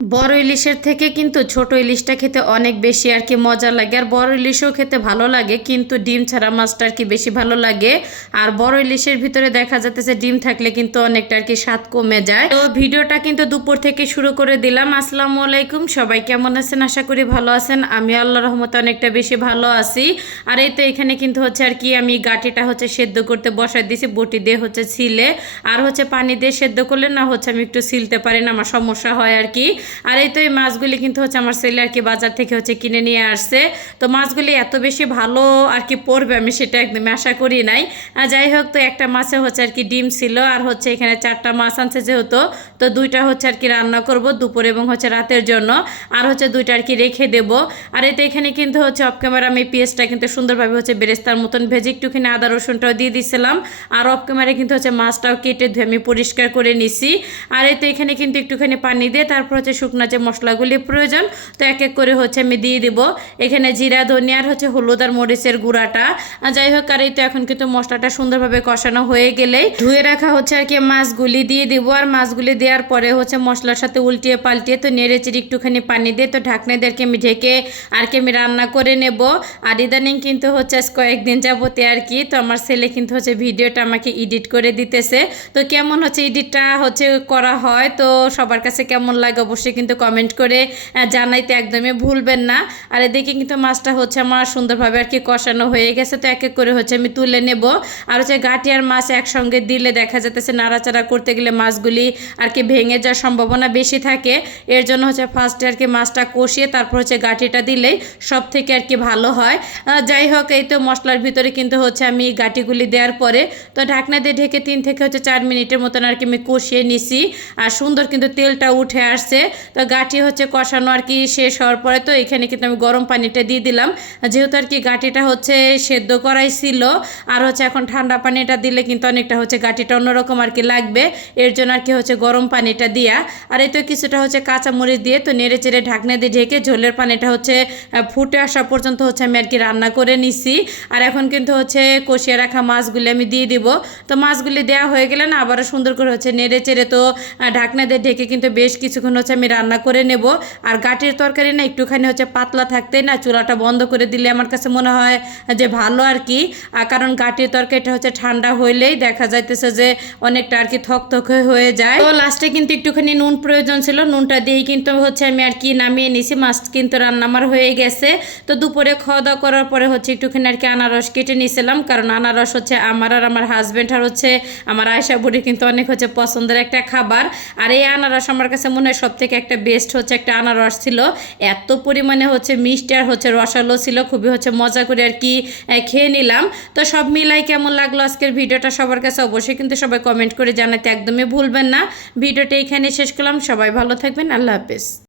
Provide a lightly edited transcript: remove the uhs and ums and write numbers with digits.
বড় ইলিশের থেকে কিন্তু ছোট ইলিশটা খেতে অনেক বেশি আর কি মজা লাগে। আর বড় ইলিশও খেতে ভালো লাগে, কিন্তু ডিম ছাড়া মাছটা আর কি বেশি ভালো লাগে। আর বড় ইলিশের ভিতরে দেখা যাচ্ছে ডিম থাকলে কিন্তু অনেকটা আর কি স্বাদ কমে যায়। তো ভিডিওটা কিন্তু দুপুর থেকে শুরু করে দিলাম। আসসালামু আলাইকুম, সবাই কেমন আছেন? আশা করি ভালো আছেন। আমি আল্লাহর রহমতে অনেকটা বেশি ভালো আছি। আর এই তো এখানে কিন্তু হচ্ছে আর কি আমি গাটিটা হচ্ছে সেদ্ধ করতে বসাই দিয়েছি, বটি দিয়ে হচ্ছে ছিলে। আর হচ্ছে পানি দিয়ে সেদ্ধ করলে না হচ্ছে আমি একটু ছিলতে পারি না, আমার সমস্যা হয় আর কি। আর এই তো এই মাছগুলি কিন্তু হচ্ছে আমার ছেলে আর কি বাজার থেকে হচ্ছে কিনে নিয়ে আসছে। তো মাছগুলি এত বেশি ভালো আর কি পড়বে আমি সেটা একদমই আশা করি নাই। যাই হোক, তো একটা মাছে হচ্ছে আর কি ডিম ছিল, আর হচ্ছে এখানে 4টা মাছ আনছে যেহেতু, তো 2টা হচ্ছে আর কি রান্না করব দুপুর এবং হচ্ছে রাতের জন্য, আর হচ্ছে 2টা আর কি রেখে দেব। আর এই তো এখানে কিন্তু হচ্ছে অফ ক্যামেরা আমি পেঁয়াজটা কিন্তু সুন্দরভাবে হচ্ছে বেরেস্তার মতন ভেজে একটুখানি আদা রসুনটাও দিয়ে দিছিলাম। আর অফ ক্যামেরা কিন্তু হচ্ছে মাছটাও কেটে ধুয়ে আমি পরিষ্কার করে নিছি। আর এই তো এখানে কিন্তু একটুখানি পানি দিয়ে তারপর হচ্ছে শুকনো যে মশলাগুলি প্রয়োজন তো এক এক করে হচ্ছে আমি দিয়ে দিব। এখানে জিরা, ধনিয়া আর হচ্ছে হলুদ আর মরিচের গুঁড়াটা। যাই হোক, আর এই তো এখন কিন্তু মশলাটা সুন্দরভাবে কষানো হয়ে গেলেই ধুয়ে রাখা হচ্ছে আর কি মাছগুলি দিয়ে দিব। আর মাছগুলি দেওয়ার পরে হচ্ছে মশলার সাথে উল্টিয়ে পাল্টিয়ে তো নেড়ে চেড়ে একটুখানি পানি দিয়ে তো ঢাকনা দিয়ে আমি ঢেকে আর কি আমি রান্না করে নেব। আর ইদানিং কিন্তু হচ্ছে কয়েকদিন যাবতে আর কি তো আমার ছেলে কিন্তু হচ্ছে ভিডিওটা আমাকে এডিট করে দিতেছে। তো কেমন হচ্ছে এডিটটা হচ্ছে করা হয়, তো সবার কাছে কেমন লাগে অবশ্যই কিন্তু কমেন্ট করে জানাইতে একদমই ভুলবেন না। আর এদিকে কিন্তু মাছটা হচ্ছে আমার সুন্দরভাবে আর কি কষানো হয়ে গেছে, তো এক এক করে হচ্ছে আমি তুলে নেব। আর হচ্ছে গাঁটি আর মাছ একসঙ্গে দিলে দেখা যেতেছে নাড়াচাড়া করতে গেলে মাছগুলি আর কি ভেঙে যাওয়ার সম্ভাবনা বেশি থাকে। এর জন্য হচ্ছে ফার্স্টে আর কি মাছটা কষিয়ে তারপর হচ্ছে গাঁটিটা দিলেই সব থেকে আর কি ভালো হয়। যাই হোক, এই তো মশলার ভিতরে কিন্তু হচ্ছে আমি গাঁটিগুলি দেওয়ার পরে তো ঢাকনা দিয়ে ঢেকে 3 থেকে হচ্ছে 4 মিনিটের মতন আর কি আমি কষিয়ে নিছি। আর সুন্দর কিন্তু তেলটা উঠে আসছে। তো গাঁটি হচ্ছে কষানো আর কি শেষ হওয়ার পরে তো এখানে কিন্তু আমি গরম পানিটা দিয়ে দিলাম, যেহেতু আর কি গাঁটিটা হচ্ছে সেদ্ধ করাই ছিল। আর হচ্ছে এখন ঠান্ডা পানিটা দিলে কিন্তু অনেকটা হচ্ছে গাঁটিটা অন্যরকম আর কি লাগবে, এর জন্য আর কি হচ্ছে গরম পানিটা দিয়া। আর এই তো কিছুটা হচ্ছে কাঁচামরিচ দিয়ে তো নেড়ে চেড়ে ঢাকনা দিয়ে ঢেকে ঝোলের পানিটা হচ্ছে ফুটে আসা পর্যন্ত হচ্ছে আমি আর কি রান্না করে নিছি। আর এখন কিন্তু হচ্ছে কষিয়ে রাখা মাছগুলি আমি দিয়ে দিব। তো মাছগুলি দেওয়া হয়ে গেলে না আবারও সুন্দর করে হচ্ছে নেড়ে চেড়ে তো ঢাকনা দিয়ে ঢেকে কিন্তু বেশ কিছুক্ষণ হচ্ছে আমি রান্না করে নেব। আর গাঁটির তরকারি না একটুখানি হচ্ছে পাতলা থাকতে না চুলাটা বন্ধ করে দিলে আমার কাছে মনে হয় যে ভালো আর কি। কারণ গাঁটির তরকারিটা হচ্ছে ঠান্ডা হইলেই দেখা যাইতেছে যে অনেকটা আর কি থকথকে হয়ে যায়। তো লাস্টে কিন্তু একটুখানি নুন প্রয়োজন ছিল, নুনটা দিয়েই কিন্তু হচ্ছে আমি আর কি নামিয়ে নিছি। মাছ কিন্তু রান্না আমার হয়ে গেছে। তো দুপুরে খাওয়া দাওয়া করার পরে হচ্ছে একটুখানি আর কি আনারস কেটে নিয়েছিলাম, কারণ আনারস হচ্ছে আমার আর আমার হাজব্যান্ড আর হচ্ছে আমার আয়শা বুড়ি কিন্তু অনেক হচ্ছে পছন্দের একটা খাবার। আর এই আনারস আমার কাছে মনে হয় সব থেকে একটা বেস্ট হচ্ছে একটা আনারস ছিল। এত পরিমাণে হচ্ছে মিষ্টি আর হচ্ছে রসালো ছিল, খুবই হচ্ছে মজা করে আর কি খেয়ে নিলাম। তো সব মিলাই কেমন লাগলো আজকের ভিডিওটা সবার কাছে অবশ্যই কিন্তু সবাই কমেন্ট করে জানাতে একদমই ভুলবেন না। ভিডিওটা এখানে শেষ করলাম, সবাই ভালো থাকবেন, আল্লাহ হাফেজ।